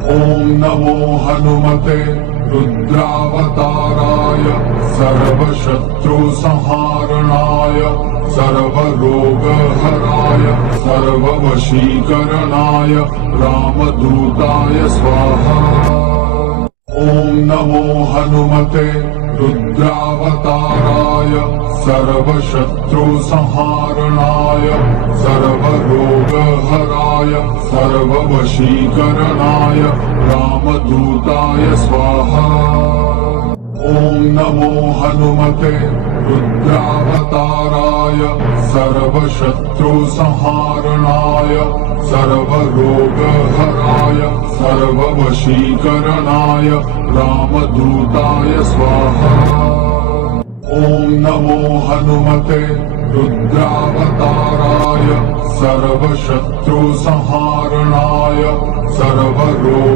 ॐ नमो हनुमते रुद्रावताराय सर्वशत्रुसंहारणाय सर्वरोगहराय सर्ववशीकरणाय रामदूताय स्वाहा। ॐ नमो हनुमते रुद्रावताराय सर्वशत्रुसंहारणाय सर्वरोगहराय सर्ववशीकरणाय रामदूताय स्वाहा। ॐ नमो हनुमते रुद्रावताराय सर्वशत्रुसंहारणाय सर्वरोगहराय सर्ववशीकरणाय रामदूताय स्वाहा। ॐ नमो हनुमते रुद्रावताराय सर्वशत्रुसंहारणाय सर्वरोगहराय